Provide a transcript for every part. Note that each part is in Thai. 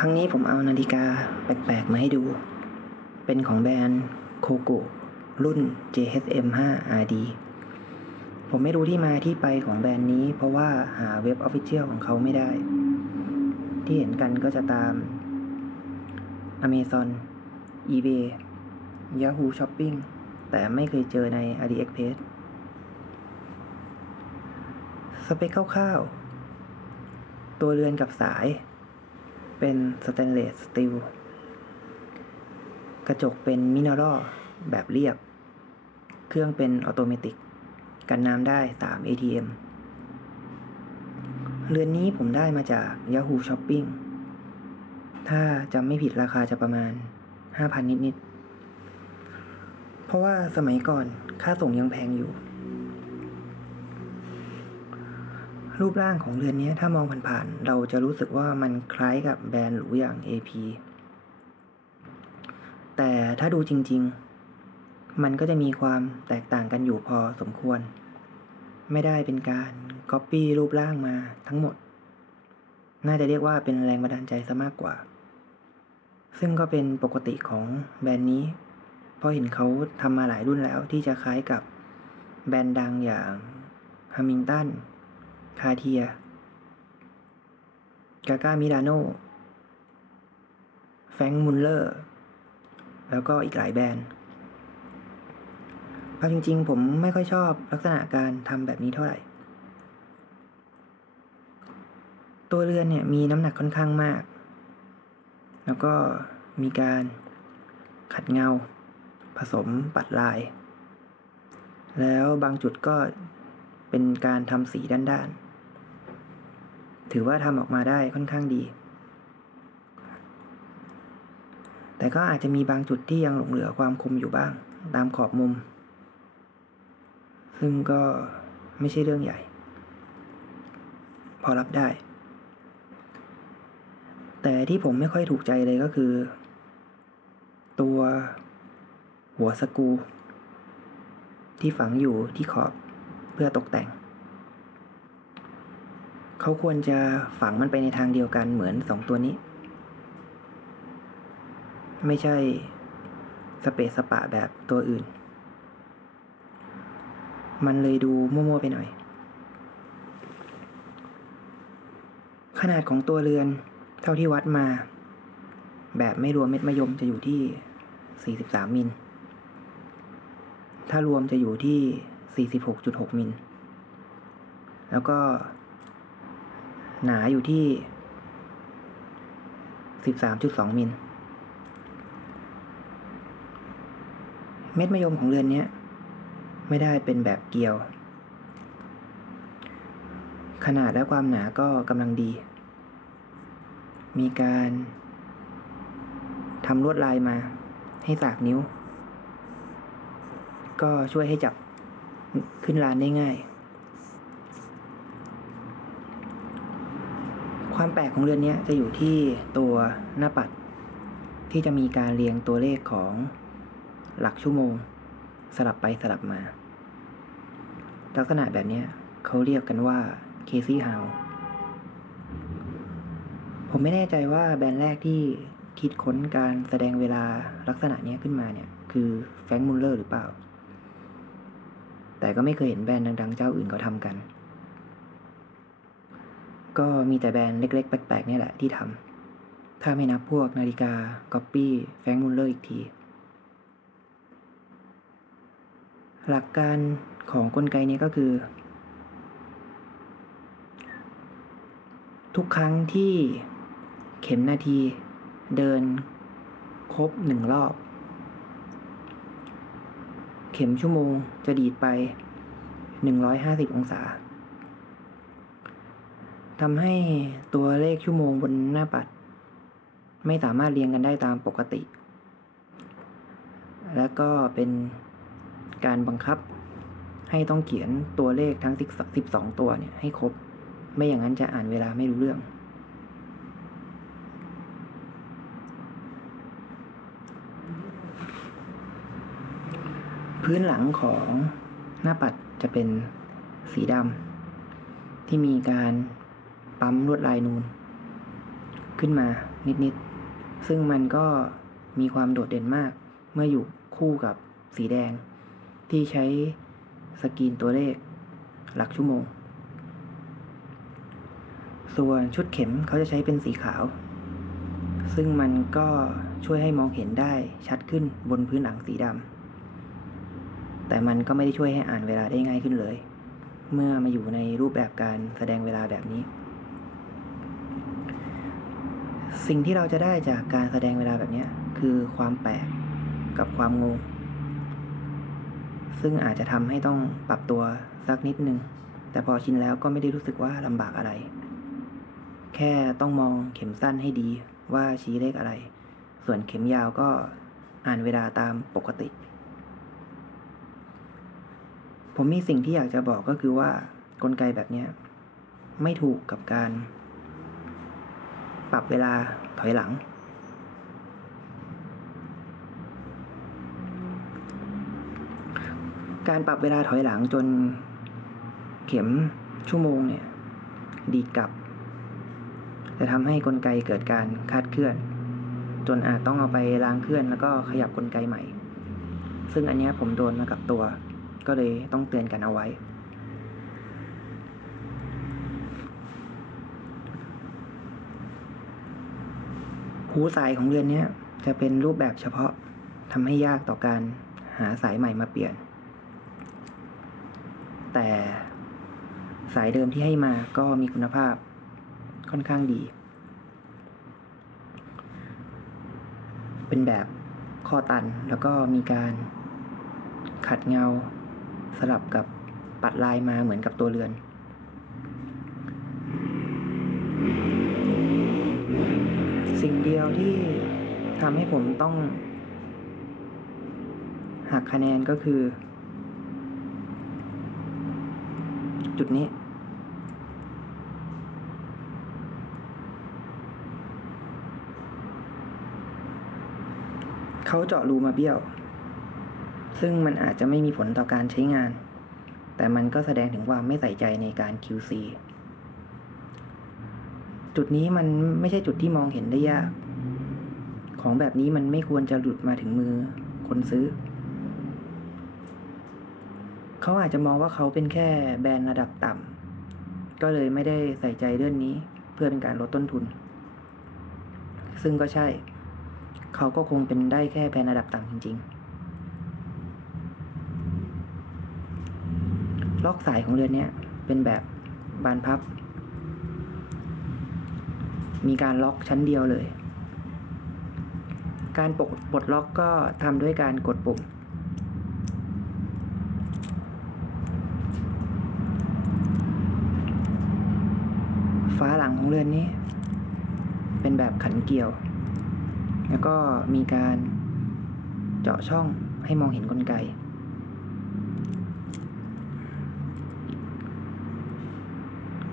ครั้งนี้ผมเอานาฬิกาแปลกๆ มาให้ดู เป็นของแบรนด์โคโกรุ่น JHM 5 RD ผมไม่รู้ที่มาที่ไปของแบรนด์นี้ เพราะว่าหาเว็บออฟฟิเชียลของเขาไม่ได้ ที่เห็นกันก็จะตาม Amazon eBay Yahoo Shopping แต่ไม่เคยเจอใน AliExpress สเปคคร่าวๆ ตัวเรือนกับสาย เป็นสแตนเลสสตีลกระจกเป็นมิน a รอแบบเรียบ เครื่องเป็นออโตเมติก กันน้ำได้ 3 ATM เรือนนี้ผมได้มาจาก Yahoo Shopping ถ้าจำไม่ผิดราคาจะประมาณ 5,000 นิด ๆ เพราะว่าสมัยก่อนค่าส่งยังแพงอยู่ รูปร่างของเรือนนี้ถ้ามองผ่านๆ เราจะรู้สึกว่ามันคล้ายกับแบรนด์หรูอย่าง AP แต่ถ้าดูจริงๆ มันก็จะมีความแตกต่างกันอยู่พอสมควร ไม่ได้เป็นการก๊อปปี้รูปร่างมาทั้งหมด น่าจะเรียกว่าเป็นแรงบันดาลใจซะมากกว่า ซึ่งก็เป็นปกติของแบรนด์นี้ เพราะเห็นเขาทำมาหลายรุ่นแล้วที่จะคล้ายกับแบรนด์ดังอย่างฮามิงตัน คาเทีย กา g ามิ a าโนแฟงมุลเลอร์ แล้วก็อีกหลายแบรนด์เอาจริงๆ ผมไม่ค่อยชอบลักษณะการทำแบบนี้เท่าไหร่ ตัวเรือนเนี่ยมีน้ำหนักค่อนข้างมาก แล้วก็มีการขัดเงา ผสมปัดลาย แล้วบางจุดก็เป็นการทำสีด้านๆ ถือว่าทำออกมาได้ค่อนข้างดี แต่ก็อาจจะมีบางจุดที่ยังหลงเหลือความคมอยู่บ้าง ตามขอบมุม ซึ่งก็ไม่ใช่เรื่องใหญ่ พอรับได้ แต่ที่ผมไม่ค่อยถูกใจเลยก็คือ ตัวหัวสกู ที่ฝังอยู่ที่ขอบเพื่อตกแต่ง เขาควรจะฝังมันไปในทางเดียวกันเหมือนสองตัวนี้ ไม่ใช่สเปซสปะแบบตัวอื่น มันเลยดูมั่วๆไปหน่อย ขนาดของตัวเรือนเท่าที่วัดมา แบบไม่รวมเม็ดมะยมจะอยู่ที่ 43 มิล ถ้ารวมจะอยู่ที่ 46.6 มิล แล้วก็ หนาอยู่ที่ 13.2มิล เม็ดมะยมของเรือนนี้ไม่ได้เป็นแบบเกลียว ขนาดและความหนาก็กำลังดี มีการทำลวดลายมาให้สากนิ้ว ก็ช่วยให้จับขึ้นลานได้ง่าย ความแปลกของเรือนนี้จะอยู่ที่ตัวหน้าปัด ที่จะมีการเรียงตัวเลขของหลักชั่วโมง สลับไปสลับมา ลักษณะแบบนี้เขาเรียกกันว่าเคซี่ฮาวผมไม่แน่ใจว่าแบรนด์แรกที่คิดค้นการแสดงเวลาลักษณะนี้ขึ้นมาเนี่ย คือแฟรงค์มุลเลอร์หรือเปล่า แต่ก็ไม่เคยเห็นแบรนด์ดังๆ เจ้าอื่นเขาทำกัน ก็มีแต่แบรนด์เล็ก ๆ แปลกๆนี่แหละที่ทำ ถ้าไม่นับพวกนาฬิกาก๊อปปี้แฟงมุลเลอร์อีกที หลักการของกลไกนี้ก็คือ ทุกครั้งที่เข็มนาทีเดินครบหนึ่งรอบ เข็มชั่วโมงจะดีดไป 150 องศา ทำให้ตัวเลขชั่วโมงบนหน้าปัด ไม่สามารถเรียงกันได้ตามปกติ และก็เป็นการบังคับให้ต้องเขียนตัวเลขทั้ง 12 ตัวเนี่ยให้ครบ ไม่อย่างนั้นจะอ่านเวลาไม่รู้เรื่อง พื้นหลังของหน้าปัดจะเป็นสีดำที่มีการ ปั๊มลวดลายนูน ขึ้นมานิดๆ ซึ่งมันก็มีความโดดเด่นมาก เมื่ออยู่คู่กับสีแดง ที่ใช้สกรีนตัวเลข หลักชั่วโมง ส่วนชุดเข็มเขาจะใช้เป็นสีขาว ซึ่งมันก็ช่วยให้มองเห็นได้ชัดขึ้นบนพื้นหลังสีดำแต่มันก็ไม่ได้ช่วยให้อ่านเวลาได้ง่ายขึ้นเลย เมื่อมาอยู่ในรูปแบบการแสดงเวลาแบบนี้ สิ่งที่เราจะได้จากการแสดงเวลาแบบนี้คือความแปลกกับความงง ซึ่งอาจจะทำให้ต้องปรับตัวสักนิดนึง แต่พอชินแล้วก็ไม่ได้รู้สึกว่าลำบากอะไร แค่ต้องมองเข็มสั้นให้ดีว่าชี้เลขอะไร ส่วนเข็มยาวก็อ่านเวลาตามปกติ ผมมีสิ่งที่อยากจะบอกก็คือว่ากลไกแบบนี้ไม่ถูกกับการ ปรับเวลาถอยหลัง การปรับเวลาถอยหลังจนเข็มชั่วโมงเนี่ย ดีกลับ จะทำให้กลไกเกิดการคลาดเคลื่อน จนอาจต้องเอาไปล้างเคลื่อนแล้วก็ขยับกลไกใหม่ ซึ่งอันนี้ผมโดนมากับตัว ก็เลยต้องเตือนกันเอาไว้ หูสายของเรือนนี้จะเป็นรูปแบบเฉพาะทำให้ยากต่อการหาสายใหม่มาเปลี่ยน แต่สายเดิมที่ให้มาก็มีคุณภาพค่อนข้างดี เป็นแบบข้อตันแล้วก็มีการขัดเงาสลับกับปัดลายมาเหมือนกับตัวเรือน สิ่งเดี ยวที่ทำให้ผมต้องหักคะแนนก็คือ จุดนี้ เขาเจาะรูมาเบี้ยว ซึ่งมันอาจจะไม่มีผลต่อการใช้งาน แต่มันก็แสดงถึงความไม่ใส่ใจในการ QC จุดนี้มันไม่ใช่จุดที่มองเห็นได้ยาก ของแบบนี้มันไม่ควรจะหลุดมาถึงมือคนซื้อ เขาอาจจะมองว่าเขาเป็นแค่แบรนด์ระดับต่ำ ก็เลยไม่ได้ใส่ใจเรื่องนี้เพื่อเป็นการลดต้นทุน ซึ่งก็ใช่ เขาก็คงเป็นได้แค่แบรนด์ระดับต่ำจริง ๆ ล็อกสายของเรือนนี้เป็นแบบบานพับ มีการล็อกชั้นเดียวเลย การปลดปลดล็อกก็ทำด้วยการกดปุ่ม ฟ้าหลังของเรือนนี้ เป็นแบบขันเกลียว แล้วก็มีการเจาะช่องให้มองเห็นกลไก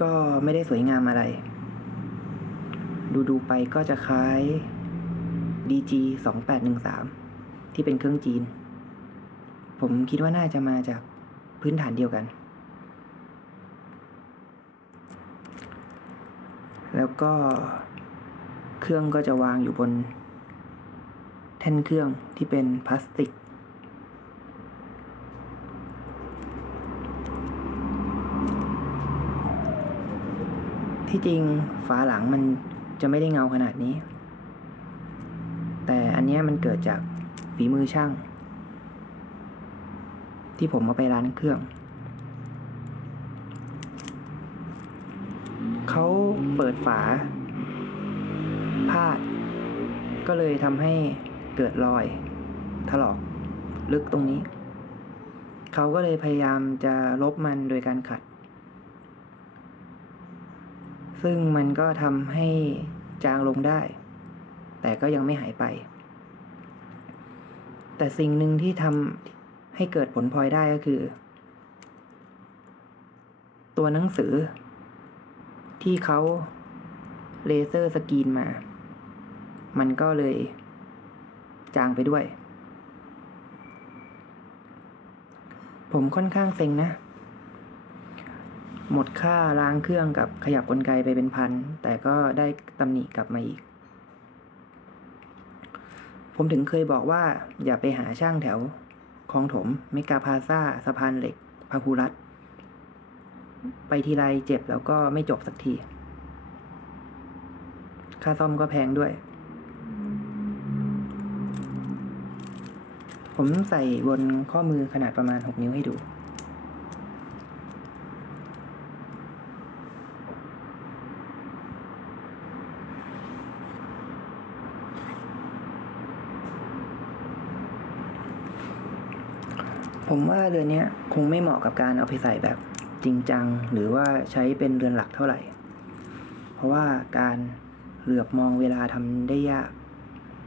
ก็ไม่ได้สวยงามอะไร ดูดูๆไปก็จะคล้าย DG 2813 ที่เป็นเครื่องจีน ผมคิดว่าน่าจะมาจากพื้นฐานเดียวกัน แล้วก็เครื่องก็จะวางอยู่บน แท่นเครื่องที่เป็นพลาสติกที่จริงฝาหลังมันจะไม่ได้เงาขนาดนี้ อันนี้มันเกิดจากฝีมือช่าง ที่ผมเอาไปร้านเครื่อง เขาเปิดฝาพลาด ก็เลยทำให้เกิดรอยถลอกลึกตรงนี้ เขาก็เลยพยายามจะลบมันโดยการขัด ซึ่งมันก็ทำให้จางลงได้ แต่ก็ยังไม่หายไป แต่สิ่งหนึ่งที่ทำให้เกิดผลพลอยได้ก็คือ ตัวหนังสือ ที่เขาเลเซอร์สกรีนมา มันก็เลย จางไปด้วย ผมค่อนข้างเซ็งนะ หมดค่าล้างเครื่องกับขยับกลไกไปเป็นพัน แต่ก็ได้ตำหนิกลับมาอีก ผมถึงเคยบอกว่าอย่าไปหาช่างแถวคลองถมเมกาพาซาสะพานเหล็กพาหุรัตไปทีไรเจ็บแล้วก็ไม่จบสักที ค่าซ่อมก็แพงด้วย ผมใส่บนข้อมือขนาดประมาณ 6 นิ้วให้ดู ผมว่าเรือนนี้คงไม่เหมาะกับการเอาไปใส่แบบจริงจัง หรือว่าใช้เป็นเรือนหลักเท่าไหร่ เพราะว่าการเหลือบมองเวลาทำได้ยาก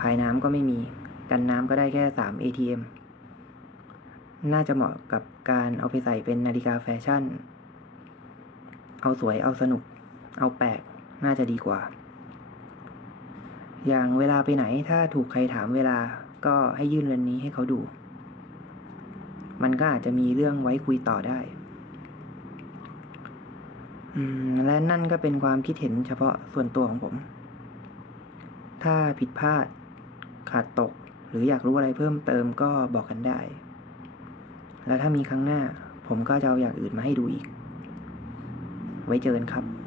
ภายน้ำก็ไม่มี กันน้ำก็ได้แค่3 ATM น่าจะเหมาะกับการเอาไปใส่เป็นนาฬิกาแฟชั่น เอาสวยเอาสนุก เอาแปลก น่าจะดีกว่า อย่างเวลาไปไหนถ้าถูกใครถามเวลาก็ให้ยื่นเรือนนี้ให้เขาดู มันก็อาจจะมีเรื่องไว้คุยต่อได้อืมและนั่นก็เป็นความคิดเห็นเฉพาะส่วนตัวของผม ถ้าผิดพลาด ขาดตก หรืออยากรู้อะไรเพิ่มเติมก็บอกกันได้ แล้วถ้ามีครั้งหน้า ผมก็จะเอาอย่างอื่นมาให้ดูอีก ไว้เจอกันครับ